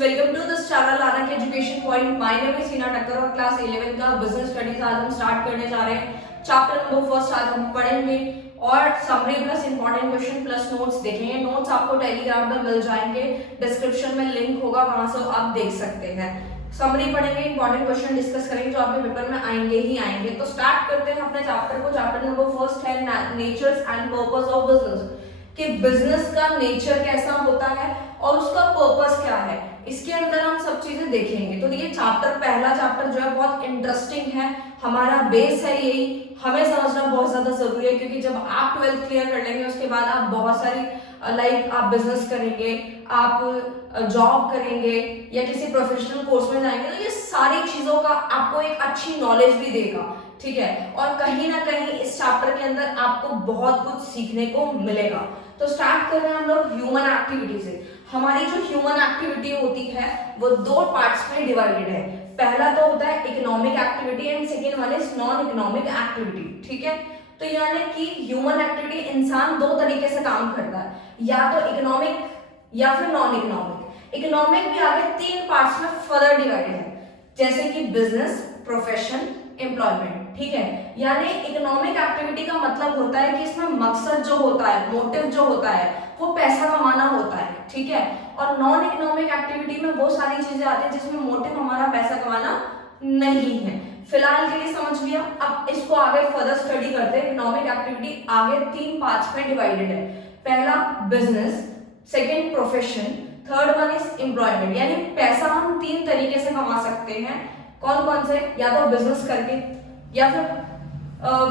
Welcome to this channel आनक education point. My name is सीना टक्कर और क्लास 11 का बिजनेस स्टडीज आज हम स्टार्ट करने जा रहे हैं। चैप्टर नंबर फर्स्ट आज हम पढ़ेंगे और summary plus important question plus notes देखेंगे। नोट्स आपको टेलीग्राम पर मिल जाएंगे, डिस्क्रिप्शन में लिंक होगा, वहां से आप देख सकते हैं। समरी पढ़ेंगे, इंपॉर्टेंट क्वेश्चन डिस्कस करेंगे जो आपके पेपर में आएंगे ही आएंगे। तो स्टार्ट करते हैं अपने चैप्टर को। चैप्टर नंबर फर्स्ट है nature and purpose of business, कि बिजनेस का नेचर कैसा होता है और उसका पर्पस क्या है। इसके अंदर हम सब चीजें देखेंगे। तो ये चैप्टर, पहला चैप्टर जो है बहुत इंटरेस्टिंग है, हमारा बेस है यही, हमें समझना बहुत ज्यादा जरूरी है, क्योंकि जब आप 12th क्लियर कर लेंगे उसके बाद आप बहुत सारी आप बिजनेस करेंगे, आप जॉब करेंगे या किसी प्रोफेशनल कोर्स में जाएंगे, तो ये सारी चीजों का आपको एक अच्छी नॉलेज भी देगा, ठीक है। और कहीं ना कहीं इस चैप्टर के अंदर आपको बहुत कुछ सीखने को मिलेगा। तो स्टार्ट कर रहे हैं हम लोग ह्यूमन एक्टिविटी से। हमारी जो ह्यूमन एक्टिविटी होती है वो दो पार्ट्स में डिवाइडेड है। पहला तो होता है economic activity and second one is non economic activity, ठीक है। तो यानी कि ह्यूमन एक्टिविटी, इंसान दो तरीके से काम करता है, या तो इकोनॉमिक या फिर नॉन इकोनॉमिक। इकोनॉमिक भी आगे तीन पार्ट्स में फर्दर डिवाइडेड है, जैसे कि बिजनेस, प्रोफेशन, एम्प्लॉयमेंट, ठीक है। यानी इकोनॉमिक एक्टिविटी का मतलब होता है कि इसमें मकसद जो होता है, मोटिव जो होता है वो पैसा कमाना होता है, ठीक है। और नॉन इकोनॉमिक एक्टिविटी में वो सारी चीजें आती है जिसमें मोटिव हमारा पैसा कमाना नहीं है। फिलहाल के लिए समझ लिया, अब इसको आगे फर्दर स्टडी करते हैं। इकोनॉमिक एक्टिविटी आगे तीन पार्ट्स में डिवाइडेड है। पहला business, second profession, third one is employment. यानी पैसा हम तीन तरीके से कमा सकते हैं। कौन कौन से? या तो बिजनेस करके, या फिर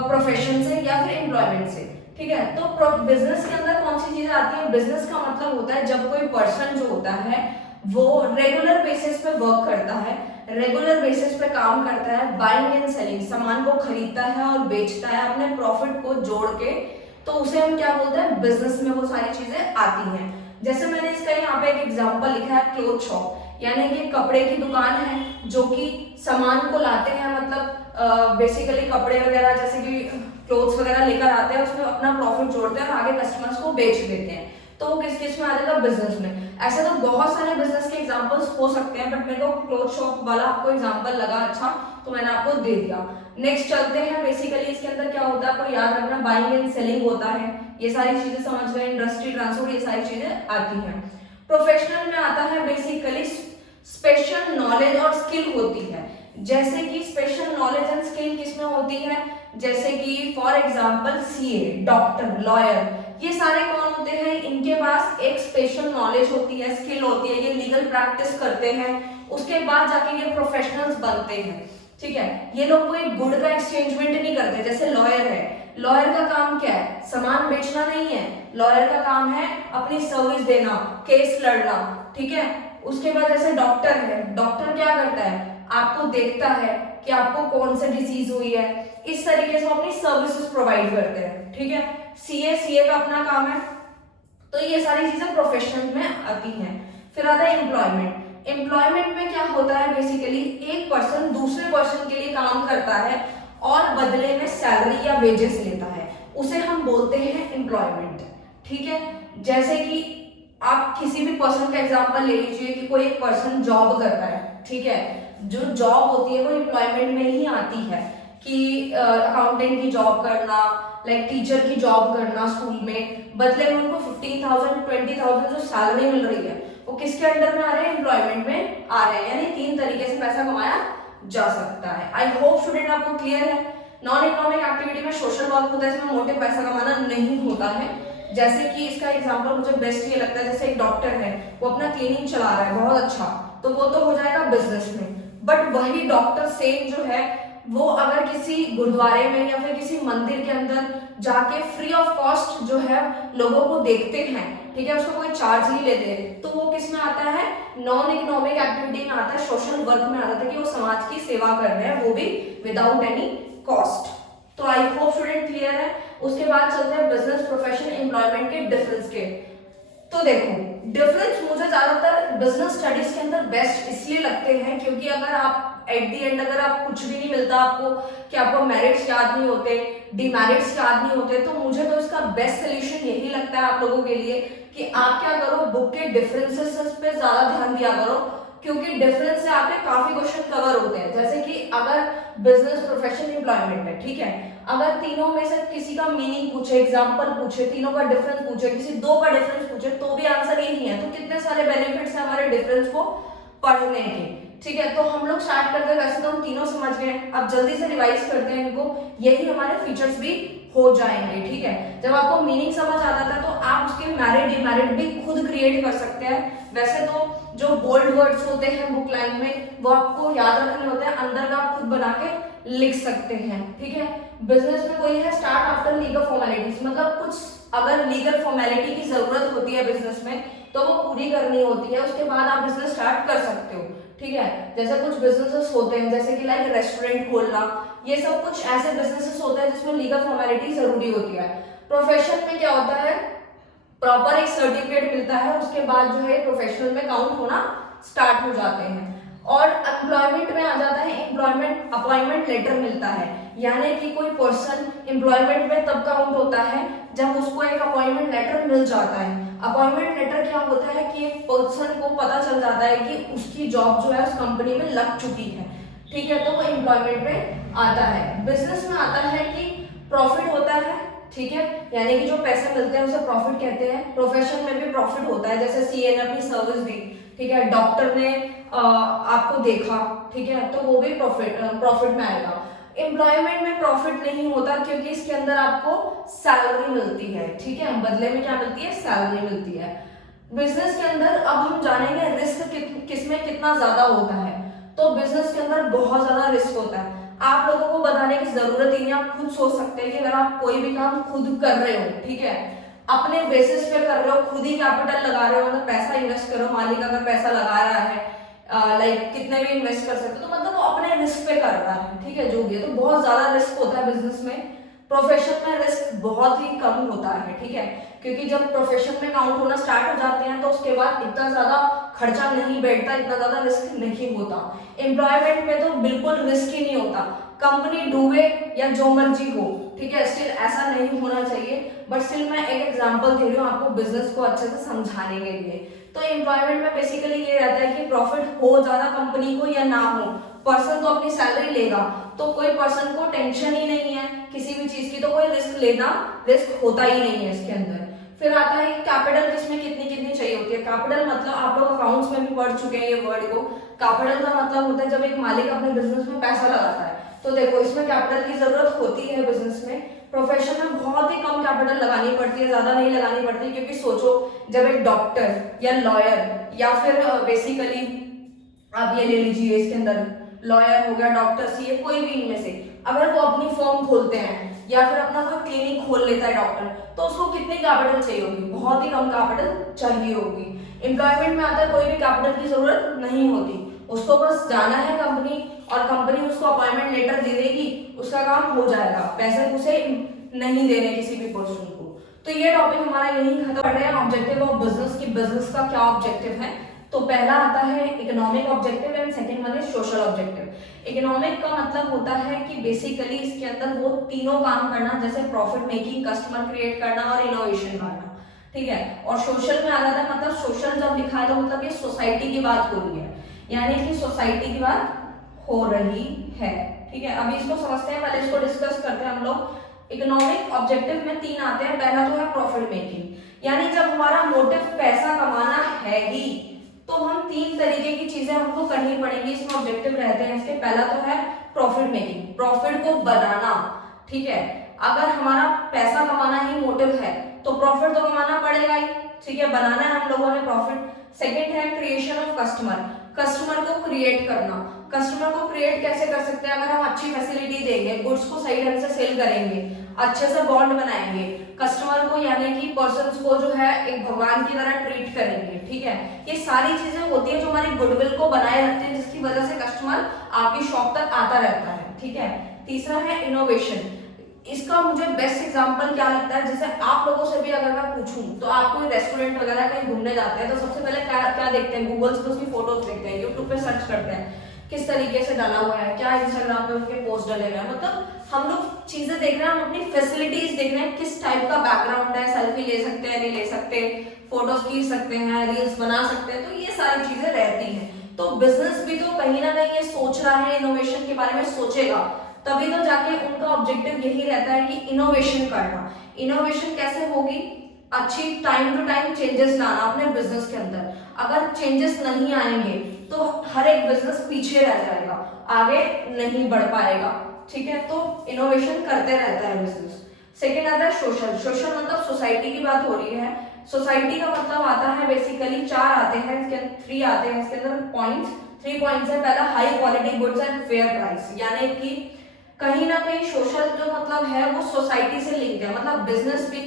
प्रोफेशन से, या फिर एम्प्लॉयमेंट से, ठीक है। तो बिजनेस के अंदर कौन सी चीजें आती है? बिजनेस का मतलब होता है जब कोई पर्सन जो होता है वो रेगुलर बेसिस पे वर्क करता है, रेगुलर बेसिस पे काम करता है, बाइंग एंड सेलिंग, सामान को खरीदता है और बेचता है अपने प्रॉफिट को जोड़ के, तो उसे हम क्या बोलते हैं? बिजनेस में वो सारी चीजें आती हैं। जैसे मैंने इसका यहाँ पे एक एग्जांपल लिखा है, क्लोथ शॉप, यानी कि कपड़े की दुकान है जो कि सामान को लाते हैं, मतलब बेसिकली कपड़े वगैरह जैसे कि क्लोथ्स वगैरह लेकर आते हैं, उसमें अपना प्रॉफिट जोड़ते हैं और आगे कस्टमर्स को बेच देते हैं। तो वो किस किस में आ जाएगा? बिजनेस में। ऐसे तो बहुत सारे बिजनेस के एग्जांपल्स हो सकते हैं, बट मेरे को क्लोथ शॉप वाला आपको एग्जांपल लगा अच्छा, तो मैंने आपको दे दिया। नेक्स्ट चलते हैं। बेसिकली इसके अंदर क्या होता है आपको याद रखना, बाइंग एंड सेलिंग होता है, ये सारी चीजें समझ गए, इंडस्ट्री ट्रांसपोर्ट, ये सारी चीजें आती हैं। प्रोफेशनल में आता है बेसिकली स्पेशल नॉलेज और स्किल होती है। जैसे कि स्पेशल नॉलेज एंड स्किल किसमें होती है? जैसे कि for example CA, doctor, lawyer, ये सारे कौन होते हैं? इनके पास एक स्पेशल नॉलेज होती है, स्किल होती है, ये लीगल प्रैक्टिस करते हैं, उसके बाद जाके ये प्रोफेशनल्स बनते हैं, ठीक है। ये लोग कोई गुड का एक्सचेंजमेंट नहीं करते। जैसे लॉयर है, लॉयर का काम क्या है? सामान बेचना नहीं है, लॉयर का काम है अपनी सर्विस देना, केस लड़ना, ठीक है। उसके बाद जैसे डॉक्टर है, डॉक्टर क्या करता है? आपको देखता है कि आपको कौन सा डिसीज हुई है, इस तरीके से वो अपनी सर्विसेज प्रोवाइड करते हैं, ठीक है। सीए का अपना काम है। तो ये सारी चीजें प्रोफेशनल में आती हैं। फिर आता है एम्प्लॉयमेंट। एम्प्लॉयमेंट में क्या होता है? बेसिकली एक पर्सन दूसरे पर्सन के लिए काम करता है और बदले में सैलरी या वेजेस लेता है, उसे हम बोलते हैं एम्प्लॉयमेंट, ठीक है। जैसे कि आप किसी भी पर्सन का एग्जांपल ले लीजिए कि कोई एक पर्सन जॉब करता है, ठीक है। जो जॉब होती है वो एम्प्लॉयमेंट में ही आती है, कि अकाउंटेंट की जॉब करना, लाइक टीचर की जॉब करना स्कूल में, बदले में उनको 15,000 20,000 जो सैलरी मिल रही है वो किसके अंडर में आ रहे हैं? एम्प्लॉयमेंट में आ रहे हैं। यानी तीन तरीके से पैसा कमाया जा सकता है। आई होप स्टूडेंट आपको क्लियर है। नॉन इकोनॉमिक एक्टिविटी में सोशल वर्क होता है, इसमें मोटे पैसा कमाना नहीं होता है। जैसे कि इसका एग्जांपल मुझे बेस्ट ये लगता है, जैसे एक डॉक्टर है, वो अपना क्लिनिक चला रहा है बहुत अच्छा, तो वो तो हो जाएगा बिजनेस में। बट वही डॉक्टर सेम जो है वो अगर किसी गुरुद्वारे में या फिर किसी मंदिर के अंदर जाके फ्री ऑफ कॉस्ट जो है लोगों को देखते हैं, ठीक है, उसको कोई चार्ज नहीं लेते, तो वो किस में आता है? नॉन इकोनॉमिक एक्टिविटी में आता है, सोशल वर्क में आता है, कि वो समाज की सेवा कर रहे हैं, वो भी विदाउट एनी कॉस्ट। तो आई होप स्टूडेंट क्लियर है। उसके बाद चलते हैं बिजनेस, प्रोफेशन, एम्प्लॉयमेंट के डिफरेंस के। तो देखो डिफरेंस मुझे ज्यादातर बिजनेस स्टडीज के अंदर बेस्ट इसलिए लगते हैं क्योंकि अगर आप एट दी एंड अगर आप कुछ भी नहीं मिलता आपको, कि आपको मेरिट्स याद नहीं होते, डिमेरिट्स याद नहीं होते, तो मुझे तो इसका बेस्ट सोल्यूशन यही लगता है आप लोगों के लिए कि आप क्या करो, बुक के डिफरेंसेस पे ज्यादा ध्यान दिया करो क्योंकि डिफरेंस से आपके काफी क्वेश्चन कवर होते हैं। जैसे कि अगर बिजनेस, प्रोफेशन, एम्प्लॉयमेंट है, ठीक है, अगर तीनों में से किसी का मीनिंग पूछे, एग्जांपल पूछे, तीनों का डिफरेंस पूछे, किसी दो का डिफरेंस पूछे, तो भी आंसर यही है, तो कितने सारे बेनिफिट्स हैं हमारे डिफरेंस को पढ़ने के। ठीक है, तो हम लोग स्टार्ट करते हैं। वैसे तो हम तीनों समझ गए हैं, अब जल्दी से रिवाइज करते हैं इनको, यही हमारे फीचर्स भी हो जाएंगे। ठीक है, जब आपको मीनिंग समझ आ जाता है तो आप उसके मैरिड डिमेरिट भी खुद क्रिएट कर सकते हैं। वैसे तो जो बोल्ड वर्ड्स होते हैं बुक लाइन में वो आपको याद रखने होते हैं, अंदर का आप खुद बना के लिख सकते हैं। ठीक है, बिजनेस में कोई है स्टार्ट आफ्टर लीगल फॉर्मेलिटीज, मतलब कुछ अगर लीगल फॉर्मेलिटी की जरूरत होती है बिजनेस में तो वो पूरी करनी होती है, उसके बाद आप बिजनेस स्टार्ट कर सकते हो। ठीक है, जैसे कुछ बिजनेसेस होते हैं जैसे कि लाइक रेस्टोरेंट खोलना, ये सब कुछ ऐसे बिजनेसेस होते हैं जिसमें लीगल फॉर्मेलिटी जरूरी होती है। प्रोफेशन में क्या होता है, प्रॉपर एक सर्टिफिकेट मिलता है, उसके बाद जो है प्रोफेशनल में काउंट होना स्टार्ट हो जाते हैं। और एम्प्लॉयमेंट में आ जाता है, एम्प्लॉयमेंट अपॉइंटमेंट लेटर मिलता है, यानी कि कोई पर्सन एम्प्लॉयमेंट में तब काउंट होता है जब उसको एक अपॉइंटमेंट लेटर मिल जाता है। अपॉइंटमेंट लेटर क्या होता है कि एक पर्सन को पता चल जाता है कि उसकी जॉब जो है उस कंपनी में लग चुकी है। ठीक है, तो वो एम्प्लॉयमेंट में आता है। बिजनेस में आता है कि प्रॉफिट होता है, ठीक है, यानी कि जो पैसे मिलते हैं उसे प्रॉफिट कहते हैं। प्रोफेशन में भी प्रॉफिट होता है, जैसे सीए ने अपनी सर्विस दी, ठीक है, डॉक्टर ने आपको देखा, ठीक है, तो वो भी प्रॉफिट में आएगा। एम्प्लॉयमेंट में प्रॉफिट नहीं होता क्योंकि इसके अंदर आपको सैलरी मिलती है। ठीक है, बदले में क्या मिलती है, सैलरी मिलती है। बिजनेस के अंदर अब हम जानेंगे रिस्क किसमें कितना ज्यादा होता है। तो बिजनेस के अंदर बहुत ज्यादा रिस्क होता है, आप लोगों को बताने की जरूरत ही नहीं, आप खुद सोच सकते हैं कि अगर आप कोई भी काम खुद कर रहे हो, ठीक है, अपने बेसिस पे कर रहे हो, खुद ही कैपिटल लगा रहे हो, मतलब पैसा इन्वेस्ट करो, मालिक अगर पैसा लगा रहा है लाइक कितने भी इन्वेस्ट कर सकते हो, तो मतलब वो अपने रिस्क पे कर रहा है। ठीक है, जो भी है, तो बहुत ज्यादा रिस्क होता है बिजनेस में। प्रोफेशन में रिस्क बहुत ही कम होता है। ठीक है, क्योंकि जब प्रोफेशन में काउंट होना स्टार्ट हो जाते हैं तो उसके बाद इतना ज्यादा खर्चा नहीं बैठता, इतना ज्यादा रिस्क नहीं होता। एम्प्लॉयमेंट में तो बिल्कुल रिस्क ही नहीं होता, कंपनी डूबे या जो मर्जी हो, ठीक है, स्टिल ऐसा नहीं होना चाहिए, बट स्टिल मैं एक एग्जांपल दे रही हूँ आपको बिजनेस को अच्छे से समझाने के लिए। तो एम्प्लॉयमेंट में बेसिकली ये रहता है कि प्रॉफिट हो ज्यादा कंपनी को या ना हो, पर्सन तो अपनी सैलरी लेगा, तो कोई पर्सन को टेंशन ही नहीं है किसी भी चीज की, तो कोई रिस्क होता ही नहीं है इसके अंदर। फिर आता है कैपिटल किसमें कितनी कितनी चाहिए होती है। कैपिटल मतलब आप लोग अकाउंट्स में भी पढ़ चुके हैं ये वर्ड को। कैपिटल का मतलब होता है जब एक मालिक अपने बिजनेस में पैसा लगाता है, तो देखो इसमें कैपिटल की जरूरत होती है बिजनेस में। प्रोफेशन में बहुत ही कम कैपिटल लगानी पड़ती है, ज्यादा नहीं लगानी पड़ती, क्योंकि सोचो जब एक डॉक्टर या लॉयर या फिर बेसिकली आप ये ले लीजिए, इसके अंदर लॉयर हो गया, डॉक्टर, सीए, कोई भी इनमें से अगर वो अपनी फर्म खोलते हैं या फिर अपना कोई क्लिनिक खोल लेता है डॉक्टर, तो उसको कितनी कैपिटल चाहिए होगी, बहुत ही कम कैपिटल चाहिए होगी। एम्प्लॉयमेंट में आता है कोई भी कैपिटल की जरूरत नहीं होती, उसको बस जाना है कंपनी और कंपनी उसको अपॉइंटमेंट लेटर दे देगी, उसका काम हो जाएगा, पैसे उसे नहीं देने किसी भी पर्सन को। तो ये टॉपिक हमारा यही खत्म कर रहे हैं, ऑब्जेक्टिव ऑफ बिजनेस की बिजनेस का क्या ऑब्जेक्टिव है। तो पहला आता है economic objective and second one is social objective. Economic का मतलब होता है कि बेसिकली इसके अंदर वो तीनों काम करना, जैसे प्रॉफिट मेकिंग, कस्टमर क्रिएट करना और इनोवेशन करना। ठीक है, और सोशल में आ जाता है, मतलब सोशल जब लिखा है तो मतलब ये सोसाइटी की बात हो रही है, यानी कि सोसाइटी की बात हो रही है। ठीक है, अभी इसको समझते हैं, पहले इसको डिस्कस करते हैं हम लोग। इकोनॉमिक ऑब्जेक्टिव में तीन आते हैं, पहला तो है प्रॉफिट मेकिंग, यानी जब हमारा मोटिव पैसा कमाना है ही तो हम तीन तरीके की चीजें हमको करनी पड़ेंगी, इसमें ऑब्जेक्टिव रहते हैं इसके। पहला तो है प्रॉफिट मेकिंग, प्रॉफिट को बनाना। ठीक है, अगर हमारा पैसा कमाना ही मोटिव है तो प्रॉफिट तो कमाना पड़ेगा ही, ठीक है, बनाना है हम लोगों ने प्रॉफिट। सेकेंड है क्रिएशन ऑफ कस्टमर, कस्टमर को क्रिएट करना। कस्टमर को क्रिएट कैसे कर सकते हैं, अगर हम अच्छी फैसिलिटी देंगे, गुड्स को सही ढंग से सेल करेंगे, अच्छे से बॉन्ड बनाएंगे, कस्टमर को यानी कि पर्सन्स को जो है एक भगवान की तरह ट्रीट करेंगे। ठीक है, ये सारी चीजें होती है जो हमारी गुडविल को बनाए रखते हैं, जिसकी वजह से कस्टमर आपकी शॉप तक आता रहता है। ठीक है, तीसरा है इनोवेशन। इसका मुझे बेस्ट एग्जांपल क्या लगता है, जैसे आप लोगों से भी अगर मैं पूछूं तो आप कोई रेस्टोरेंट वगैरह कहीं घूमने जाते हैं तो सबसे पहले क्या देखते हैं, गूगल पे उसकी फोटोज देखते हैं, यूट्यूब पे सर्च करते हैं किस तरीके से डाला हुआ है, क्या इंस्टाग्राम पे उनके पोस्ट डले हुए हैं, मतलब हम लोग चीजें देख रहे हैं, हम अपनी फैसिलिटीज देख रहे हैं, किस टाइप का बैकग्राउंड है, सेल्फी ले सकते हैं नहीं ले सकते, फोटोज खींच सकते हैं, रील्स बना सकते हैं, तो ये सारी चीजें रहती हैं। तो बिजनेस भी तो कहीं ना कहीं ये सोच रहा है, इनोवेशन के बारे में सोचेगा, तभी तो जाके उनका ऑब्जेक्टिव यही रहता है कि इनोवेशन करना। इनोवेशन कैसे होगी? अच्छी टाइम टू टाइम चेंजेस लाना अपने बिजनेस के अंदर। अगर चेंजेस नहीं आएंगे तो हर एक बिजनेस पीछे रह जाएगा, आगे नहीं बढ़ पाएगा, ठीक है। तो इनोवेशन करते रहता है बिजनेस। सेकेंड आता है सोशल। सोशल मतलब सोसाइटी की बात हो रही है। सोसाइटी का मतलब आता है बेसिकली चार आते हैं, इसके थ्री आते हैं इसके अंदर पॉइंट्स। 3 पॉइंट्स है। पहला high quality goods and fair price, यानी कि कहीं ना कहीं सोशल जो मतलब है वो सोसाइटी से लिंक है। मतलब बिजनेस भी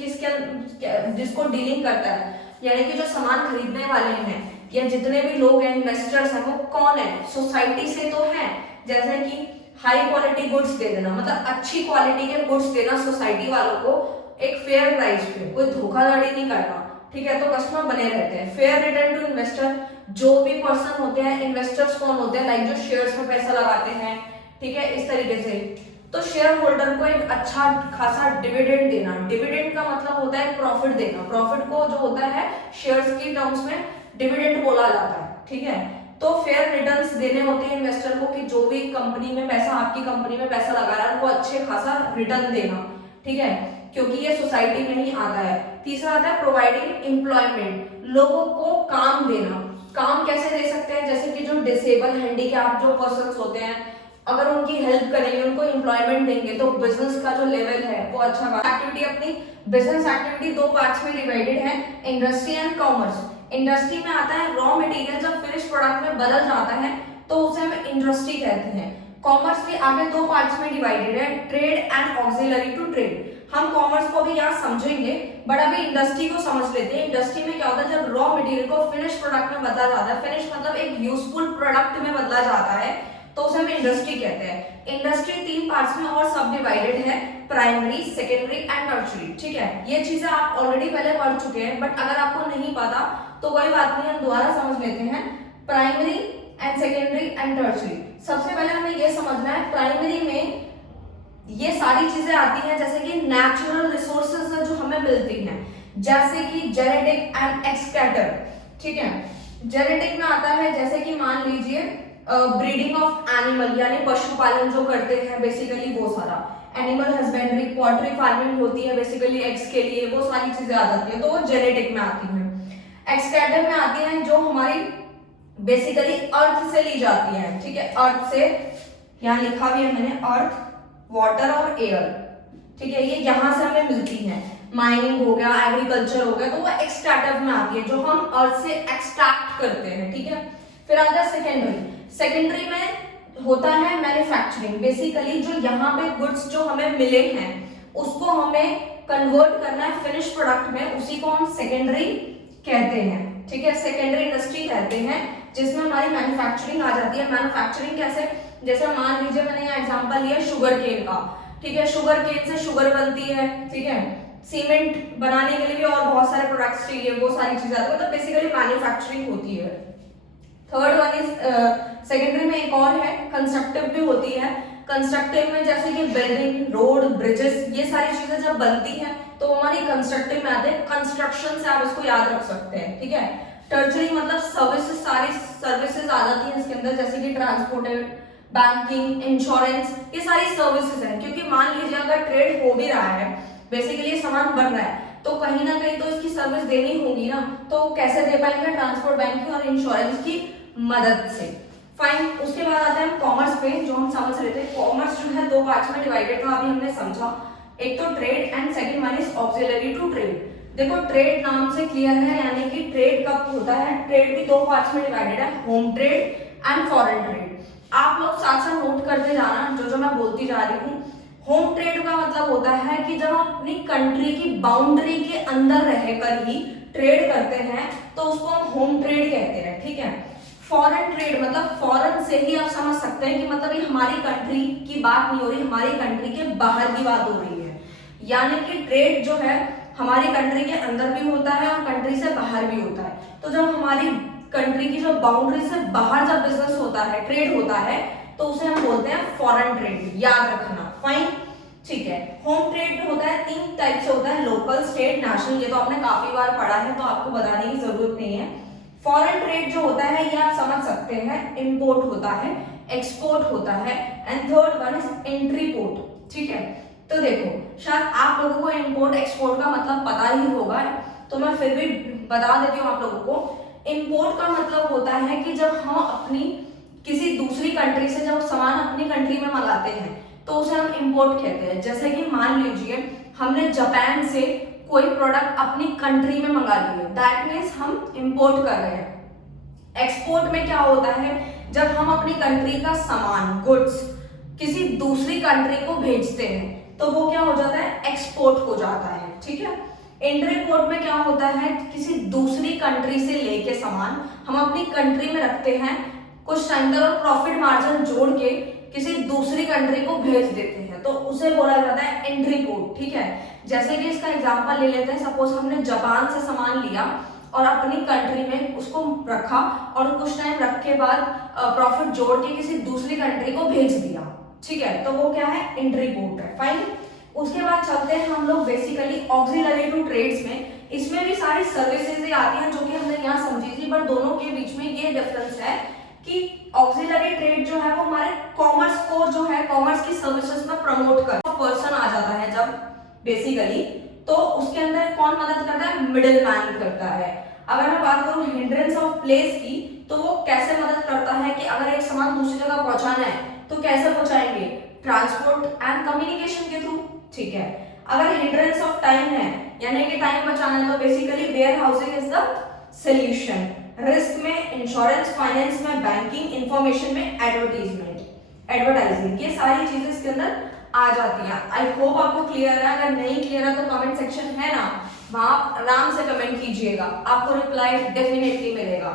जिसको डीलिंग करता है, यानी कि जो सामान खरीदने वाले हैं या जितने भी लोग हैं, इन्वेस्टर्स हैं, वो कौन है? सोसाइटी से तो है। जैसे कि हाई क्वालिटी गुड्स दे देना, मतलब अच्छी क्वालिटी के गुड्स देना सोसाइटी वालों को एक फेयर प्राइस पे, कोई धोखाधड़ी नहीं करना, ठीक है। तो कस्टमर बने रहते हैं। फेयर रिटर्न टू इन्वेस्टर, जो भी पर्सन होते हैं, इन्वेस्टर्स कौन होते हैं? लाइक जो शेयर्स में पैसा लगाते हैं, ठीक है, इस तरीके से। तो शेयर होल्डर को एक अच्छा खासा डिविडेंड देना। डिविडेंड का मतलब होता है प्रॉफिट देना। प्रॉफिट को जो होता है शेयर्स की टर्म्स में डिविडेंड बोला जाता है, ठीक है। तो फेयर रिटर्न्स देने होते हैं इन्वेस्टर को कि जो भी कंपनी में पैसा, आपकी कंपनी में पैसा लगा रहा है, उनको अच्छे खासा रिटर्न देना, ठीक है, क्योंकि ये सोसाइटी में ही आता है। तीसरा आता है प्रोवाइडिंग एम्प्लॉयमेंट, लोगों को काम देना। काम कैसे दे सकते हैं? जैसे कि जो डिसेबल, हैंडीकैप जो पर्सन्स होते हैं, अगर उनकी हेल्प करेंगे, उनको एम्प्लॉयमेंट देंगे, तो बिजनेस का जो लेवल है वो अच्छा होगा। एक्टिविटी, अपनी बिजनेस एक्टिविटी दो पार्ट्स में डिवाइडेड है, इंडस्ट्री एंड कॉमर्स। इंडस्ट्री में आता है रॉ मटेरियल जब फिनिश प्रोडक्ट में बदल जाता है तो उसे हम इंडस्ट्री कहते हैं। कॉमर्स भी आगे दो पार्ट्स में डिवाइडेड है, trade and auxiliary to trade. हम कॉमर्स को भी यहाँ समझेंगे, बट अभी इंडस्ट्री को समझ लेते हैं। इंडस्ट्री में क्या होता है? जब रॉ मटेरियल को फिनिश प्रोडक्ट में बदला जाता है, फिनिश मतलब एक यूजफुल प्रोडक्ट में बदला जाता है, तो उसे हम इंडस्ट्री कहते हैं। इंडस्ट्री 3 पार्ट्स में और सब डिवाइडेड है, प्राइमरी, सेकेंडरी एंड टर्शियरी, ठीक है। ये चीजें आप ऑलरेडी पहले पढ़ चुके हैं, बट अगर आपको नहीं पता तो कोई बात नहीं, हम दोबारा समझ लेते हैं। Primary and secondary and tertiary. सबसे पहले हमें ये समझना है, प्राइमरी में ये सारी चीजें आती हैं जैसे कि नेचुरल रिसोर्सेज जो हमें मिलती हैं, जैसे कि जेनेटिक एंड एक्सकैटर, ठीक है। जेनेटिक में आता है जैसे कि मान लीजिए ब्रीडिंग ऑफ एनिमल, यानी पशुपालन जो करते हैं बेसिकली, वो सारा एनिमल हस्बेंड्री, पोल्ट्री फार्मिंग होती है बेसिकली एग्स के लिए, वो सारी चीजें आ जाती है, तो वो जेनेटिक में आती हैं। एक्सकैटर में आती हैं जो हमारी बेसिकली अर्थ से ली जाती है, ठीक है। अर्थ से, यहाँ लिखा भी है मैंने, अर्थ, वाटर और एयर, ठीक है, ये यहाँ से हमें मिलती है। माइनिंग हो गया, एग्रीकल्चर हो गया, तो वो एक्सट्रैक्टिव में आती है, जो हम अर्थ से एक्सट्रैक्ट करते हैं, ठीक है। फिर आता है सेकेंडरी। सेकेंडरी में होता है मैन्युफैक्चरिंग, बेसिकली जो यहाँ पे गुड्स जो हमें मिले हैं उसको हमें कन्वर्ट करना है फिनिश प्रोडक्ट में, उसी को हम सेकेंडरी कहते हैं, ठीक है। सेकेंडरी इंडस्ट्री कहते हैं जिसमें हमारी मैन्युफैक्चरिंग आ जाती है। मैन्युफैक्चरिंग कैसे? जैसे मान लीजिए मैंने यहाँ एग्जांपल लिया शुगर केन का, ठीक है। शुगर केन से शुगर बनती है, ठीक है। सीमेंट बनाने के लिए भी और बहुत सारे प्रोडक्ट्स चाहिए, वो सारी चीजें आती है, मतलब बेसिकली मैन्युफैक्चरिंग होती है। थर्ड वन इज सेकेंडरी में एक और है, कंस्ट्रक्टिव भी होती है। कंस्ट्रक्टिव में जैसे कि बिल्डिंग, रोड, ब्रिजेस, ये सारी चीजें जब बनती हैं तो हमारी कंस्ट्रक्टिव में आते हैं। कंस्ट्रक्शन से आप इसको याद रख सकते हैं, ठीक है। टर्शरी मतलब सर्विसेज, सारी सर्विसेज आ जाती हैं इसके अंदर, जैसे कि ट्रांसपोर्ट, बैंकिंग, इंश्योरेंस, ये सारी सर्विसेज हैं। क्योंकि मान लीजिए अगर ट्रेड हो भी रहा है, बेसिकली सामान बन रहा है, तो कहीं ना कहीं तो इसकी सर्विस देनी होगी ना, तो कैसे दे पाएंगे? ट्रांसपोर्ट, बैंकिंग और इंश्योरेंस की मदद से। फाइन। उसके बाद आता है कॉमर्स पे, जो हम समझ रहे थे। कॉमर्स जो है दो पार्ट्स में डिवाइडेड था, अभी हमने समझा। एक तो trade and second one is auxiliary to trade. देखो ट्रेड नाम से क्लियर है, यानी कि ट्रेड कब होता है? ट्रेड भी दो पार्ट्स में डिवाइडेड है, home trade and foreign trade. आप लोग साथ साथ नोट करते जाना जो जो मैं बोलती जा रही हूँ। होम ट्रेड का मतलब होता है कि जब हम अपनी कंट्री की बाउंड्री के अंदर रहकर ही ट्रेड करते हैं तो उसको हम होम ट्रेड कहते हैं, ठीक है। फॉरेन ट्रेड मतलब फॉरेन से ही आप समझ सकते हैं कि मतलब ये हमारी कंट्री की बात नहीं हो रही, हमारी कंट्री के बाहर की बात हो रही है। यानी कि ट्रेड जो है हमारी कंट्री के अंदर भी होता है और कंट्री से बाहर भी होता है। तो जब हमारी कंट्री की जो बाउंड्री से बाहर जब बिजनेस होता है, ट्रेड होता है, तो उसे हम बोलते हैं फॉरेन ट्रेड, याद रखना। फाइन, ठीक है। होम ट्रेड होता है 3 टाइप से होता है, लोकल, स्टेट, नेशनल। ये तो आपने काफी बार पढ़ा है तो आपको बताने की जरूरत नहीं है। फॉरेन ट्रेड जो होता है ये आप समझ सकते हैं, इंपोर्ट होता है, एक्सपोर्ट होता है, and third one is entry port. ठीक है, तो देखो शायद आप लोगों को इंपोर्ट एक्सपोर्ट का मतलब पता ही होगा, तो मैं फिर भी बता देती हूँ आप लोगों को। इंपोर्ट का मतलब होता है कि जब हम अपनी किसी दूसरी कंट्री से जब सामान अपनी कंट्री में मंगाते हैं तो उसे हम इंपोर्ट कहते हैं। जैसे कि मान लीजिए हमने जापान से कोई प्रोडक्ट अपनी कंट्री में मंगा लिए, दैट मीन्स हम इंपोर्ट कर रहे हैं। एक्सपोर्ट में क्या होता है, जब हम अपनी कंट्री का सामान गुड्स किसी दूसरी कंट्री को भेजते हैं तो वो क्या हो जाता है, एक्सपोर्ट हो जाता है। ठीक है, एंट्री पोर्ट में क्या होता है, किसी दूसरी कंट्री से लेके सामान हम अपनी कंट्री में रखते हैं कुछ टाइम तक और प्रॉफिट मार्जिन जोड़ के किसी दूसरी कंट्री को भेज देते हैं, तो उसे बोला जाता है एंट्री पोर्ट। ठीक है, जैसे कि इसका एग्जांपल ले लेते हैं, सपोज हमने जापान से सामान लिया और अपनी कंट्री में उसको रखा और कुछ टाइम रख के बाद प्रॉफिट जोड़ के किसी दूसरी कंट्री को भेज दिया। ठीक है, तो वो क्या है, एंट्री पोर्ट है। फाइन, उसके बाद चलते हैं हम लोग बेसिकली ऑक्सिलरी टू ट्रेड्स में। इसमें भी सारी सर्विसेज आती हैं जो कि हमने यहाँ समझी थी, पर दोनों के बीच में ये डिफरेंस है कि ऑक्सिलरी ट्रेड जो है वो हमारे कॉमर्स को जो है कॉमर्स की सर्विसेज में प्रमोट कर पर्सन आ जाता है जब बेसिकली, तो उसके अंदर कौन मदद करता है, मिडिल मैन करता है। अगर मैं बात करूं हिंड्रेंस ऑफ प्लेस की, तो वो कैसे मदद करता है कि अगर एक सामान दूसरी जगह पहुंचाना है तो कैसे पहुंचाएंगे, ट्रांसपोर्ट एंड कम्युनिकेशन के थ्रू। ठीक है, अगर हिंड्रेंस ऑफ टाइम है यानी कि टाइम बचाना है तो basically warehousing is the solution. Risk में इंश्योरेंस, फाइनेंस में बैंकिंग, इंफॉर्मेशन में एडवर्टाइजिंग, ये सारी चीजें इसके अंदर आ जाती हैं। आई होप आपको क्लियर है, अगर नहीं क्लियर है तो कमेंट सेक्शन है ना, वहां आराम से कमेंट कीजिएगा, आपको रिप्लाई डेफिनेटली मिलेगा।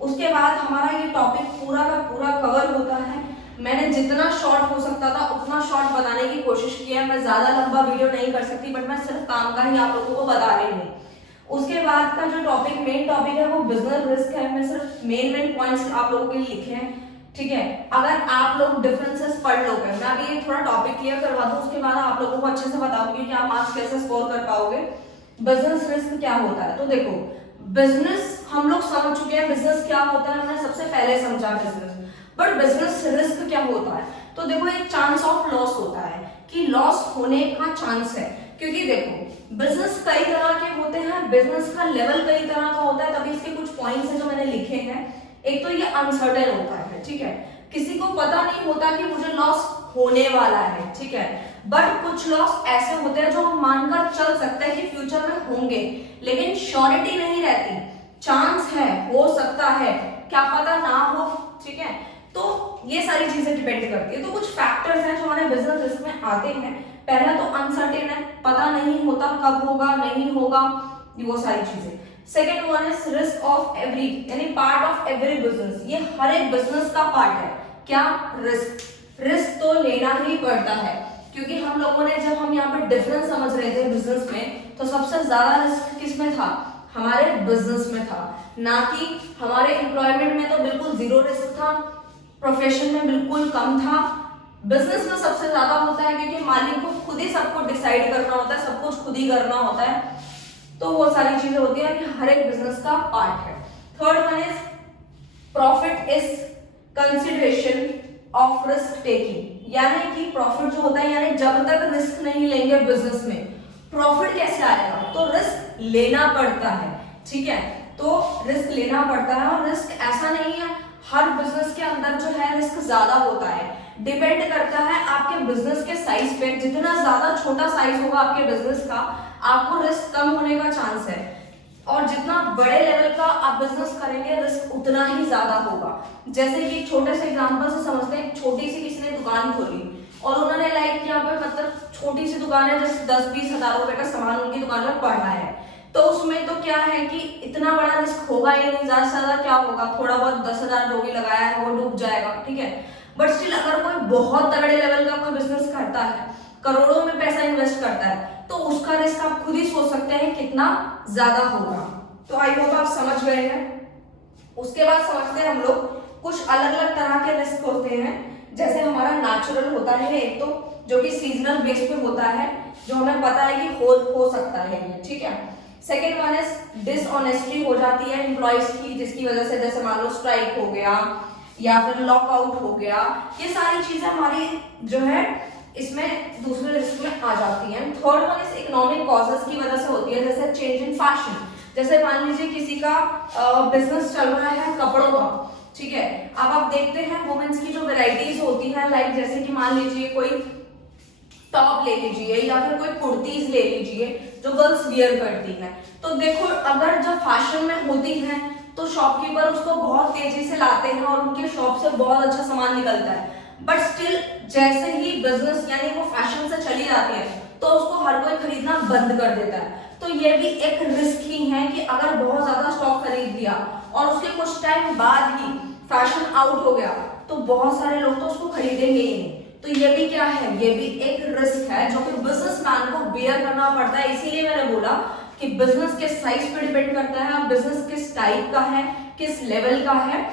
उसके बाद हमारा ये टॉपिक पूरा का पूरा कवर होता है। मैंने जितना शॉर्ट हो सकता था उतना शॉर्ट बनाने की कोशिश की है, मैं ज्यादा लंबा वीडियो नहीं कर सकती, बट मैं सिर्फ काम का ही आप लोगों को बता रही हूँ। उसके बाद का जो टॉपिक मेन टॉपिक है वो बिजनेस रिस्क है। मैं सिर्फ मेन पॉइंट्स आप लोगों के लिए लिखे हैं। ठीक है, अगर आप लोग डिफरेंसेस पढ़ लोगे, मैं अभी ये थोड़ा टॉपिक क्लियर करवा दूं, उसके बाद आप लोगों को अच्छे से बताऊंगी कि आप मार्क्स कैसे स्कोर कर पाओगे। बिजनेस रिस्क क्या होता है, तो देखो बिजनेस हम लोग समझ चुके हैं बिजनेस क्या होता है, हमने सबसे पहले समझा बिजनेस, बट बिजनेस रिस्क क्या होता है, तो देखो एक चांस ऑफ लॉस होता है कि लॉस होने का चांस है। क्योंकि देखो बिजनेस कई तरह के होते हैं, बिजनेस का लेवल कई तरह का होता है, तभी इसके कुछ पॉइंट्स हैं जो मैंने लिखे हैं। एक तो ये अनसर्टेन होता है, ठीक है, किसी को पता नहीं होता कि मुझे लॉस होने वाला है, ठीक है, बट कुछ लॉस ऐसे होते हैं जो हम मानकर चल सकते हैं कि फ्यूचर में होंगे, लेकिन श्योरिटी नहीं रहती, चांस है, हो सकता है, क्या पता ना हो। ठीक है, तो ये सारी चीजें डिपेंड करती है। तो कुछ फैक्टर्स हैं जो हमारे बिजनेस रिस्क में आते हैं। पहला तो अनसर्टेन है, पता नहीं होता कब होगा नहीं होगा, वो सारी चीजें। Second one is risk of every, यानी पार्ट ऑफ एवरी बिजनेस, ये हर एक बिजनेस का पार्ट है। क्या, रिस्क। रिस्क तो लेना ही पड़ता है, क्योंकि हम लोगों ने जब हम यहाँ पर डिफरेंस समझ रहे थे बिजनेस में, तो सबसे ज्यादा रिस्क किस में था, हमारे बिजनेस में था, ना कि हमारे एम्प्लॉयमेंट में तो बिल्कुल जीरो रिस्क था, प्रोफेशन में बिल्कुल कम था। बिजनेस में सबसे ज्यादा होता है क्योंकि मालिक को खुद ही सबको डिसाइड करना होता है, सब कुछ खुद ही करना होता है, तो वो सारी चीजें होती है कि हर एक बिजनेस का पार्ट है। Third one is profit is consideration of risk taking, यानी कि प्रॉफिट जो होता है, यानी जब तक रिस्क नहीं लेंगे बिजनेस में प्रॉफिट कैसे आएगा, तो रिस्क लेना पड़ता है। ठीक है, तो रिस्क लेना पड़ता है, और रिस्क ऐसा नहीं है हर बिजनेस के अंदर जो है रिस्क ज्यादा होता है, डिपेंड करता है आपके बिजनेस के साइज पे। जितना ज्यादा छोटा साइज होगा आपके बिजनेस का, आपको रिस्क कम होने का चांस है, और जितना बड़े लेवल का आप बिजनेस करेंगे रिस्क उतना ही ज्यादा होगा। जैसे कि छोटे से एग्जांपल से समझते हैं, छोटी सी किसी ने दुकान खोली और उन्होंने लाइक यहाँ पे मतलब छोटी सी दुकान है, जैसे 10-20 हजार रुपए का सामान उनकी दुकान में पड़ रहा है, तो उसमें तो क्या है कि इतना बड़ा रिस्क होगा ही नहीं, ज्यादा से ज्यादा क्या होगा, थोड़ा बहुत 10,000 जो भी लगाया है वो डूब जाएगा। ठीक है, बट स्टिल अगर कोई बहुत तगड़े लेवल का कोई बिजनेस करता है, करोड़ों में पैसा इन्वेस्ट करता है, तो उसका रिस्क आप खुद ही सोच सकते हैं कितना ज्यादा होगा। तो आई होप आप समझ गए हैं। उसके बाद समझते हैं हम लोग कुछ अलग अलग तरह के रिस्क होते हैं। जैसे हमारा नेचुरल होता है एक, तो जो कि सीजनल बेस पे होता है, जो हमें पता है कि हो सकता है ये। ठीक है, सेकेंड वन इज डिसऑनेस्टी हो जाती है एम्प्लॉयज की, जिसकी वजह से जैसे मान लो स्ट्राइक हो गया या फिर लॉकआउट हो गया, ये सारी चीजें हमारी जो है इसमें दूसरे लिस्ट में आ जाती हैं। Third one is economic causes की वजह से होती है, जैसे चेंज इन फैशन। जैसे मान लीजिए किसी का बिजनेस चल रहा है कपड़ों का, ठीक है, अब आप देखते हैं वुमेन्स की जो वैरायटीज होती है, लाइक जैसे कि मान लीजिए कोई टॉप ले लीजिए या फिर कोई कुर्तीज ले लीजिए जो गर्ल्स वियर करती हैं, तो देखो अगर जब फैशन में होती हैं तो शॉपकीपर उसको बहुत तेजी से लाते हैं और उनके शॉप से बहुत अच्छा सामान निकलता है, बट स्टिल जैसे ही बिजनेस यानी वो फैशन से चली जाती है तो उसको हर कोई खरीदना बंद कर देता है। तो ये भी एक रिस्क ही है कि अगर बहुत ज्यादा स्टॉक खरीद लिया और उसके कुछ टाइम बाद ही फैशन आउट हो गया तो बहुत सारे लोग तो उसको खरीदेंगे ही नहीं। तो ये भी क्या है, ये भी एक रिस्क है जो कि बिजनेसमैन को बेयर करना पड़ता है। इसीलिए मैंने बोला कि बिजनेस के साइज पे डिपेंड करता है, बिजनेस किस टाइप का है, किस लेवल का है,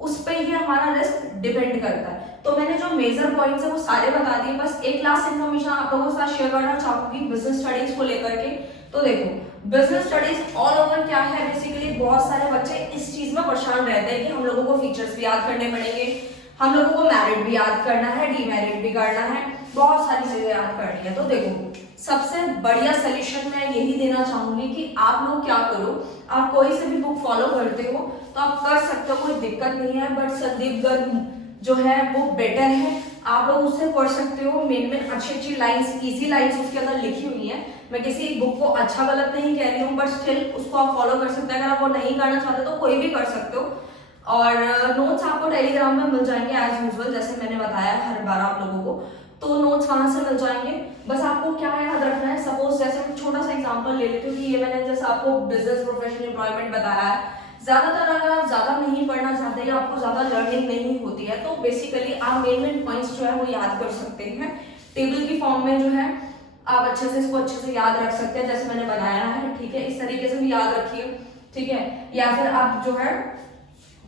उस पे ही हमारा रिस्क डिपेंड करता है। तो मैंने जो मेजर पॉइंट्स है वो सारे बता दिए। बस एक लास्ट इन्फॉर्मेशन आप लोगों के साथ शेयर करना चाहूंगी बिजनेस स्टडीज को लेकर के। तो देखो बिजनेस स्टडीज ऑल ओवर क्या है, बेसिकली बहुत सारे बच्चे इस चीज में परेशान रहते हैं कि हम लोगों को फीचर्स भी याद करने पड़ेंगे, हम लोगों को मेरिट भी याद करना है, डीमेरिट भी करना है, बहुत सारी चीजें याद करनी है। तो देखो सबसे बढ़िया सोल्यूशन मैं यही देना चाहूंगी कि आप लोग क्या करो, आप कोई से भी बुक फॉलो करते हो तो आप कर सकते हो, कोई दिक्कत नहीं है, बट संदीप गर्ग जो है वो बेटर है, आप लोग उससे पढ़ सकते हो। मेन अच्छी अच्छी लाइंस, इजी लाइंस उसके अंदर लिखी हुई है। मैं किसी बुक को अच्छा गलत नहीं कह रही हूँ, बट स्टिल उसको आप फॉलो कर सकते हैं। अगर आप वो नहीं करना चाहते तो कोई भी कर सकते हो। और नोट्स आपको टेलीग्राम में मिल जाएंगे एज यूजुअल, जैसे मैंने बताया हर बार आप लोगों को, तो नोट्स वहां से मिल जाएंगे। बस आपको क्या याद रखना है, सपोज जैसे मैं छोटा सा एग्जांपल ले लेती हूँ कि ये मैंने जैसे आपको बिजनेस प्रोफेशनल एम्प्लॉयमेंट बताया है। ज्यादातर अगर आप ज्यादा नहीं पढ़ना चाहते या आपको ज्यादा लर्निंग नहीं होती है तो बेसिकली आप मेन पॉइंट्स जो है वो याद कर सकते हैं टेबल की फॉर्म में, जो है आप अच्छे से इसको अच्छे से याद रख सकते हैं जैसे मैंने बनाया है, ठीक है, इस तरीके से भी याद रखिए, ठीक है। या फिर आप जो है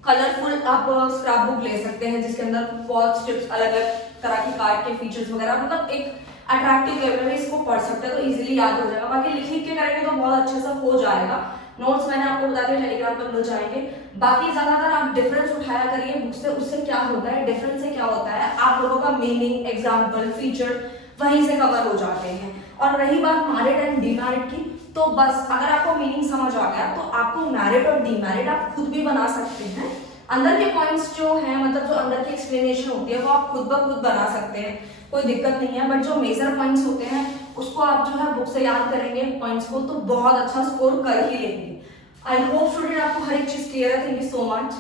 कलरफुल आप स्क्रैप बुक ले सकते हैं जिसके अंदर बहुत स्ट्रिप्स अलग अलग तरह की कार्ड के फीचर्स वगैरह, मतलब एक अट्रैक्टिव लेवल में इसको पढ़ सकते हैं तो इजीली याद हो जाएगा। बाकी लिख के करेंगे तो बहुत अच्छे से हो जाएगा। नोट्स मैंने आपको बता दिया टेलीग्राम पर मिल जाएंगे। बाकी ज्यादातर आप डिफरेंस उठाया करिए बुक से, उससे क्या होता है, डिफरेंस से क्या होता है, आप लोगों का मीनिंग, एग्जाम्पल, फीचर वहीं से कवर हो जाते हैं। और रही बात मेरिट एंड डीमेरिट की, तो बस अगर आपको मीनिंग समझ आ गया तो आपको मेरिट और डीमेरिट आप खुद भी बना सकते हैं। अंदर के पॉइंट्स जो हैं, मतलब जो अंदर की एक्सप्लेनेशन होती है वो आप खुद ब खुद बना सकते हैं, कोई दिक्कत नहीं है। बट जो मेजर पॉइंट्स होते हैं उसको आप जो है बुक से याद करेंगे पॉइंट्स को तो बहुत अच्छा स्कोर कर ही लेंगे। आई होप स्टूडेंट आपको हर एक चीज क्लियर है। Thank you so much.